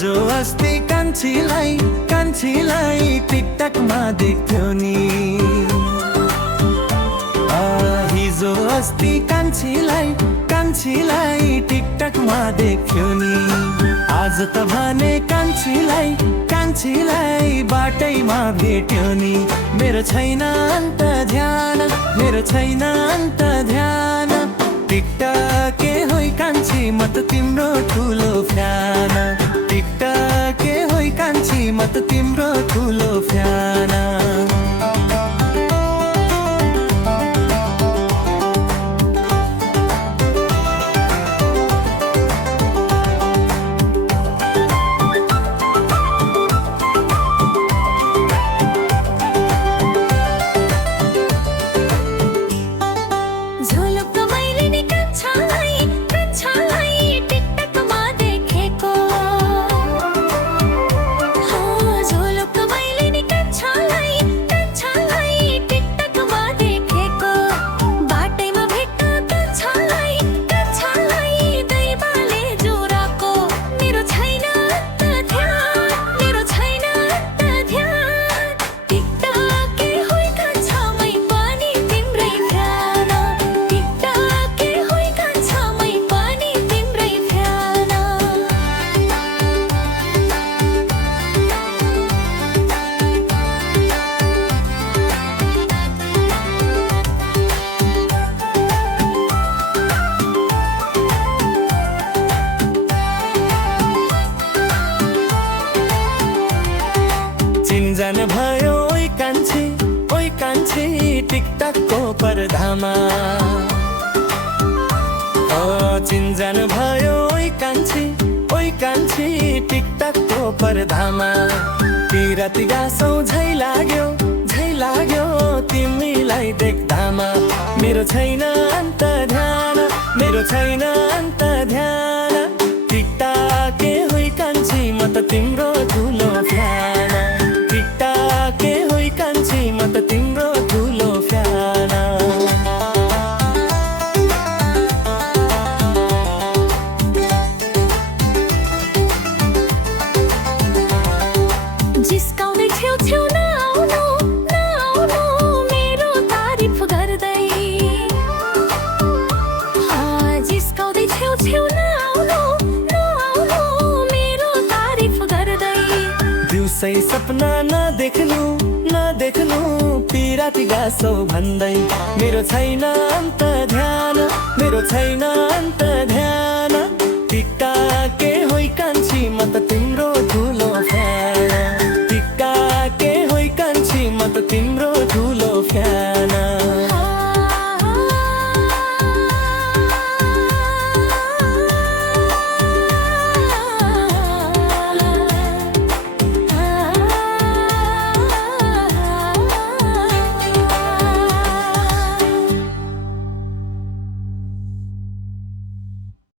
हिजो अस्ति कान्छीलाई टिकटकमा देख्थ्यो नि। हिजो अस्ति कान्छीलाई टिकटकमा देख्थ्यो नि। आज त भने कान्छीलाई बाटैमा भेट्यो नि। मेरो छैन अन्त ध्यान टिकटके होइ कान्छी म त तिम्रो ठुलो फ्यान। टिकटके होइ कान्छी म त तिम्रो ठुलो फ्यान। चिन्जान भयो ओइ कान्छी टिकटकको पर्दामा। चिन्जान भयो ओइ कान्छी टिकटकको पर्दामा। किराती गासौ झै लाग्यो तिमीलाई देख्दामा। मेरो छैन अन्त ध्यान टिकटके होइ कान्छी म त तिम्रो ठुलो फ्यान। टिकटके होइ कान्छी म त तिम्रो ठुलो फ्यान। जिस्काउँदै छेउ नआउनु मेरो तारिफ गर्दै। जिस्काउँदै छेउ नआउनु मेरो तारिफ गर्दै। दिउँसै सपना नदेख्नु पिराती गासौ भन्दै। मेरो छैन अन्त ध्यान टिकटके होइ कान्छी म त तिम्रो ठुलो फ्यान।